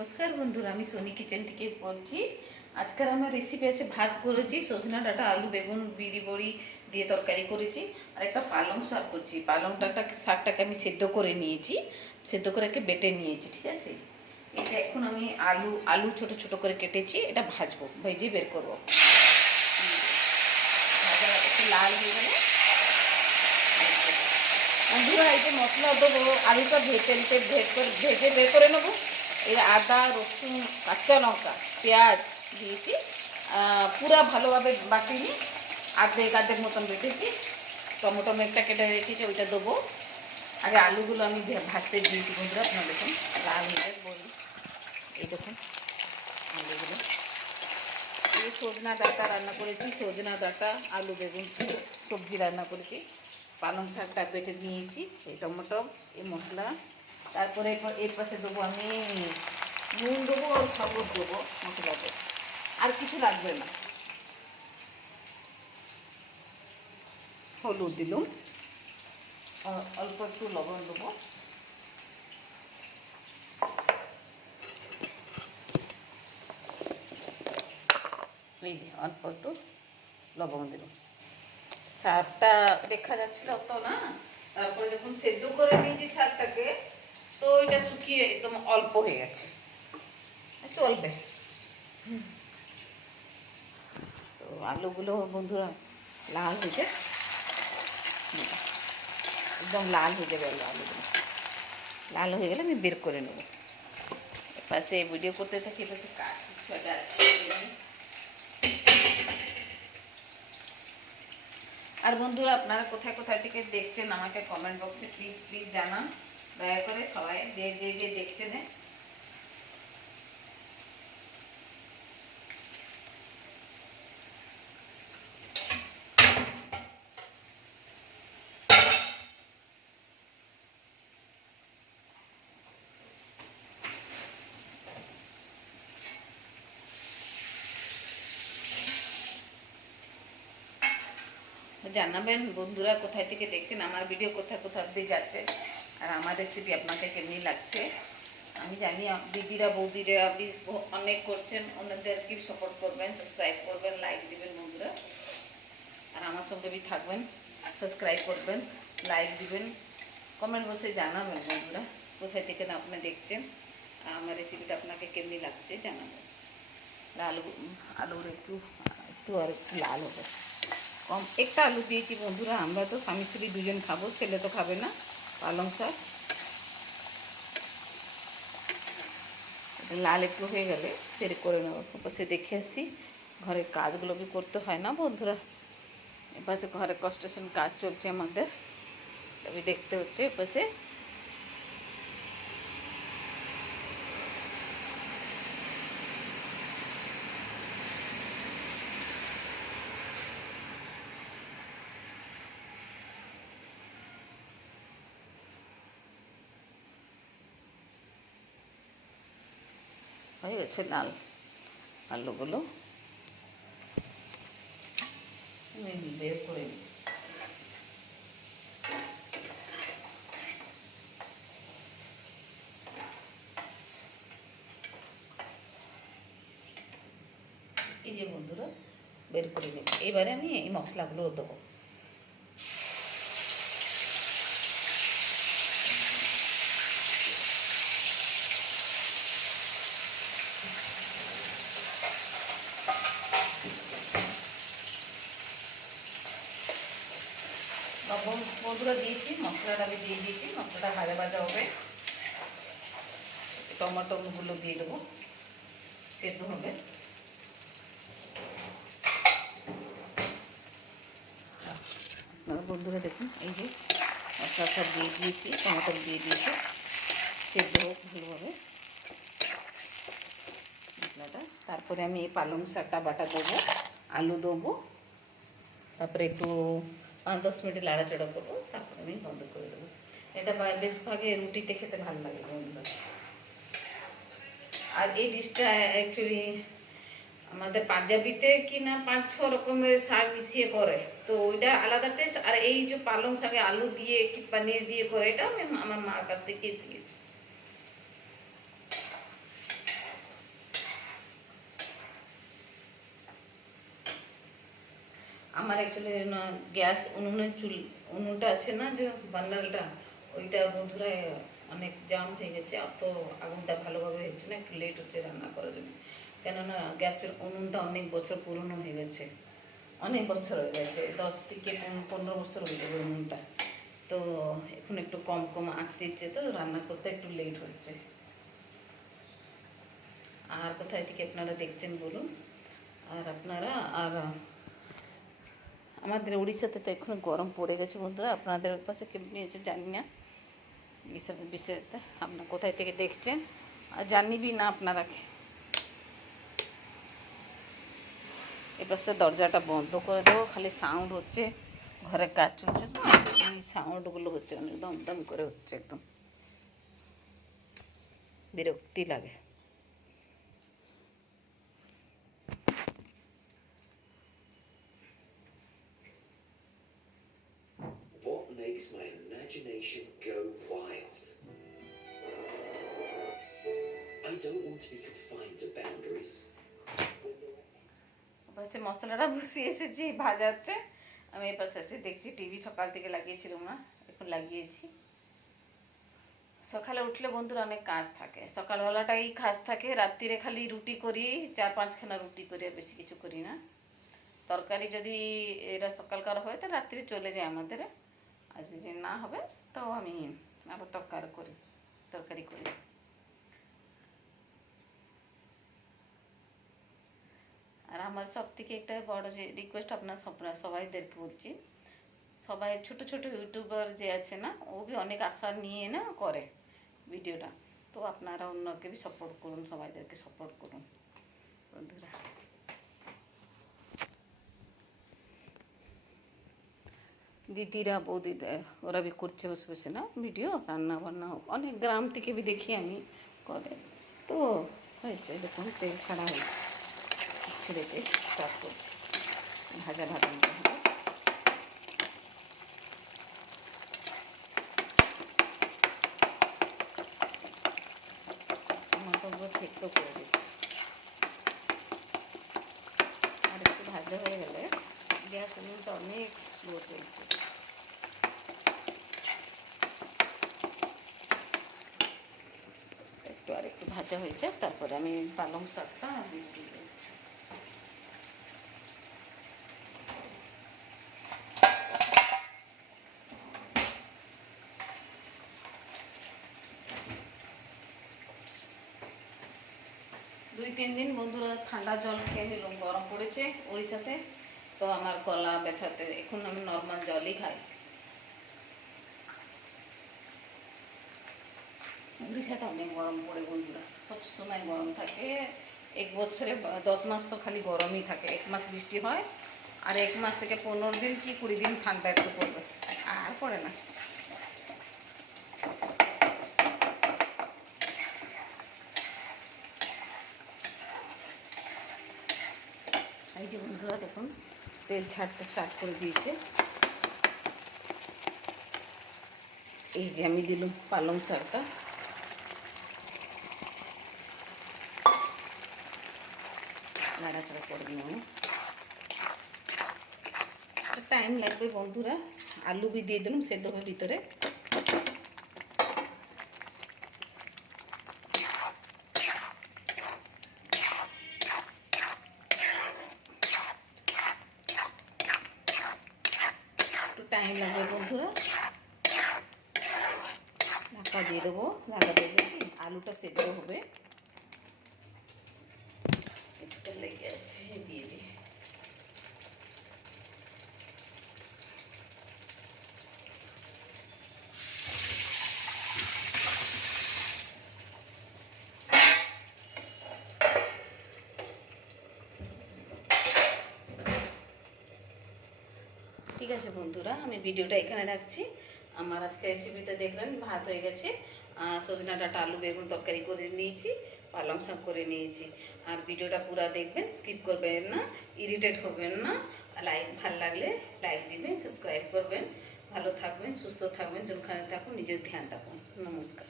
নমস্কার বন্ধুরা, আমি সোনি কিচেন থেকে বলছি। আজকের আমার রেসিপি আছে, ভাত করেছি, সজনা ডাঁটা আলু বেগুন বিরি বড়ি দিয়ে তরকারি করেছি, আর একটা পালং শাক করছি। পালং ডাঁটা শাকটাকে আমি সেদ্ধ করে নিয়েছি, সেদ্ধ করে বেটে নিয়েছি, ঠিক আছে। এটা এখন আমি আলু আলু ছোট ছোট করে কেটেছি, এটা ভাজবো, ভেজে বের করবো। ভাজা একটু লাল হয়ে গেলে বন্ধুরা এই যে মশলা দেবো, আলুটা তেলতে ভেজে বের করে নেবো। এর আদা রসুন কাঁচা লঙ্কা পেঁয়াজ দিয়েছি, পুরা ভালোভাবে বাটিনি, আর্ধেক মতন বেটেছি। টমেটো একটা কেটে রেখেছি, ওইটা দেবো। আগে আলুগুলো আমি ভাজতে দিয়েছি বন্ধুরা, আপনার দেখুন লাল হয়ে বলি, এই দেখুন আলুগুলো। এই সজনা ডাঁটা রান্না করেছি, সজনা ডাঁটা আলু বেগুন সবজি রান্না করেছি। পালং শাকটা বেটে নিয়েছি, এই টমেটো এই মশলা। তারপরে এর পাশে দেবো আমি নুন দেবো আর হলুদ দেবো, মশলা দেবো, আর কিছু লাগবে না। হলুদ দিলাম, অল্প একটু লবণ দেবো, এই যে অল্প একটু লবণ দিলাম। শাকটা দেখা যাচ্ছিল অত না, তারপরে যখন সেদ্ধ করে নিয়েছি শাকটাকে, তো ওইটা শুকিয়ে একদম অল্প হয়ে গেছে, চলবে। তো আলুগুলো বন্ধুরা লাল হয়েছে, একদম লাল হয়ে যাবে আলুগুলো। লাল হয়ে গেলে আমি বের করে নেব। পাশে ভিডিও করতে থাকি, পাশে কাজ আছে। আর বন্ধুরা আপনারা কোথায় কোথায় থেকে দেখছেন আমাকে কমেন্ট বক্সে প্লিজ প্লিজ জানান, দয়া করে সবাই যে দেখছেন। জানাবেন বন্ধুরা কোথায় থেকে দেখছেন, আমার ভিডিও কোথায় কোথায় অব্দি যাচ্ছে, আর আমার রেসিপি আপনাদের কেমনি লাগছে। আমি জানি দিদিরা বৌদিরা অনেক করছেন, ওনাদেরকে সাপোর্ট করবেন, সাবস্ক্রাইব করবেন, লাইক দিবেন বন্ধুরা। আর আমার সঙ্গে থাকবেন, সাবস্ক্রাইব করবেন, লাইক দিবেন, কমেন্ট বসে জানাবেন বন্ধুরা কোথায় থেকে না আপনি দেখছেন, আর আমার রেসিপিটা আপনাকে কেমনি লাগছে জানাবেন। আলুর একটু একটু আর একটু লাল হবে, কম একটা আলু দিয়েছি বন্ধুরা। আমরা তো স্বামী স্ত্রী দুজন খাবো, ছেলে তো খাবে না। পালং শাক লাল একটু হয়ে গেলে বের করে নেবো। পাশে দেখে আসি, ঘরের কাজগুলো কি করতে হয় না বন্ধুরা। এপাশে ঘরে কনস্ট্রাকশন কাজ চলছে আমাদের, তবে দেখতে হচ্ছে এপাশে। হয়ে গেছে লাল আলুগুলো, বের করে নিই। এই যে বন্ধুরা বের করে নিই। এবারে আমি এই মশলাগুলো দেবো। বন্ধুরা দিয়েছি, মশলাটাকে দিয়ে দিয়েছি, মশলাটা ভাজা ভাজা হবে। টমেটোগুলো দিয়ে দেবো, সেদ্ধ হবে। আপনারা বন্ধুরা দেখুন, এই যে মশলাটা দিয়ে দিয়েছি, টমেটো দিয়ে দিয়েছি, সেদ্ধ হোক ভালোভাবে মশলাটা। তারপরে আমি এই পালং শাকটা বাটা দেবো, আলু দেবো, তারপরে একটু 5-10 মিনিট লাড়াচাড়া করবো, তারপরে আমি বন্ধ করে দেবো। এটা বেশ ভাগে রুটিতে খেতে ভালো লাগে বন্ধুরা। আর এই ডিশটা অ্যাকচুয়ালি আমাদের পাঞ্জাবিতে কি না 5-6 রকমের শাক মিশিয়ে করে, তো ওইটা আলাদা টেস্ট। আর এই যে পালং শাকে আলু দিয়ে কি পনির দিয়ে করে, এটা আমি আমার মার কাছ থেকে শিখেছি। আমার অ্যাকচুয়ালি গ্যাস উনুনটা আছে না, যে বার্নারটা, ওইটা বন্ধুরা অনেক জাম হয়ে গেছে, তো আগুনটা ভালোভাবে হচ্ছে না, একটু লেট হচ্ছে রান্না করার জন্য। কেননা গ্যাসের উনুনটা অনেক বছর পুরনো হয়ে গেছে, অনেক বছর হয়ে গেছে, 10 থেকে 15 বছর হয়ে যাবে উনুনটা। তো এখন একটু কম কম আঁচ দিচ্ছে, তো রান্না করতে একটু লেট হচ্ছে। আর কোথায় থেকে আপনারা দেখছেন বলুন। আর আপনারা আর আমাদের উড়িষ্যাতে তো এখন গরম পড়ে গেছে বন্ধুরা, আপনাদের পাশে কেমনি আছে জানি না, এইসব বিষয়তে আপনারা কোথায় থেকে দেখছেন আর জানিবি না আপনারা। এবার সে দরজাটা বন্ধ করে দেবো, খালি সাউন্ড হচ্ছে, ঘরে কাজ চলছে তো এই সাউন্ডগুলো হচ্ছে অনেক দম দম করে হচ্ছে, একদম বিরক্তি লাগে। What makes my imagination go wild? I don't want to be confined to boundaries. পাশে মশলাটা বসিয়ে এসেছি, ভাজা হচ্ছে, আমি এ পাশে এসে দেখছি টিভি সকাল থেকে লাগিয়েছিলাম না, এখন লাগিয়েছি। সকালে উঠলে বন্ধুরা অনেক কাজ থাকে, সকালবেলাটাই কাজ থাকে, রাত্রিরে খালি রুটি করি, 4-5খানা রুটি করি, আর বেশি কিছু করি না। তরকারি যদি এরা সকালকার হয় তো রাত্রি চলে যায় আমাদের, আর যদি না হবে তো আমি আবার তরকারি করি। আর আমার সব থেকে একটা বড় যে রিকোয়েস্ট আপনার সবাইদেরকে বলছি, সবাই ছোট ছোট ইউটিউবার যে আছে না, ও भी অনেক আশা নিয়ে না করে ভিডিওটা, তো আপনারা অন্যকে भी সাপোর্ট করুন, সবাইদেরকে সাপোর্ট করুন বন্ধুরা। দিদিরা বৌদিরা ওরা भी করছে বসে বসে না ভিডিও, রান্না বান্না অনেক গ্রাম থেকে भी দেখি আমি করে, তো হয়েছে দেখুন তেল ছাড়া হয়েছে, ছেড়েছে, স্টার্ট করছে, ভাজা ভাজা মতো হবে। টমাটোগুলো থেতো করে দিচ্ছি, আর একটু ভাজা হয়ে গেলে গ্যাস উনুনটা অনেক স্লো চলছে। আর একটু ভাজা হয়েছে, তারপরে আমি পালং শাকটা দিয়ে দিই। দুই তিন দিন বন্ধুরা ঠান্ডা জল খেয়ে নিলাম, গরম পড়েছে উড়িষ্যাতে, তো আমার গলা ব্যথাতে এখন আমি নর্মাল জলই খাই। উড়িষ্যাতে অনেক গরম পড়ে বন্ধুরা, সব সময় গরম থাকে, 1 বছরে 10 মাস তো খালি গরমই থাকে, 1 মাস বৃষ্টি হয়, আর 1 মাস থেকে 15 দিন কি 20 দিন ঠান্ডা একটু পড়বে, আর পড়ে না। এই যে বন্ধুরা দেখুন তেল ছাড়তে স্টার্ট করে দিয়েছে, এই যে আমি দিলাম পালং শাকটা, নাড়াচাড়া করে নেব, টাইম লাগবে বন্ধুরা। আলু भी দিয়ে দিলাম সেদ্ধ হবে ভিতরে, একটু টাইম লাগবে বন্ধুরা। ঢাকা দিয়ে দেবো, ঢাকা দিয়ে দিলে আলুটা সেদ্ধ হবে, কিছুটা লেগে আছে, দিয়ে দিই। ঠিক আছে বন্ধুরা, আমি ভিডিওটা এখানে রাখছি। আমার আজকে রেসিপিতে দেখলেন ভাত হয়ে গেছে, সজনা ডাঁটা আলু বেগুন তরকারি করে নিয়েছি, পালং শাক করে নিয়েছি। আর ভিডিওটা পুরো দেখবেন, স্কিপ করবেন না, ইরিটেট হবেন না। ভালো লাগলে লাইক দিবেন, সাবস্ক্রাইব করবেন। ভালো থাকবেন, সুস্থ থাকবেন, যেখানে থাকুন নিজের ধ্যান রাখুন। নমস্কার।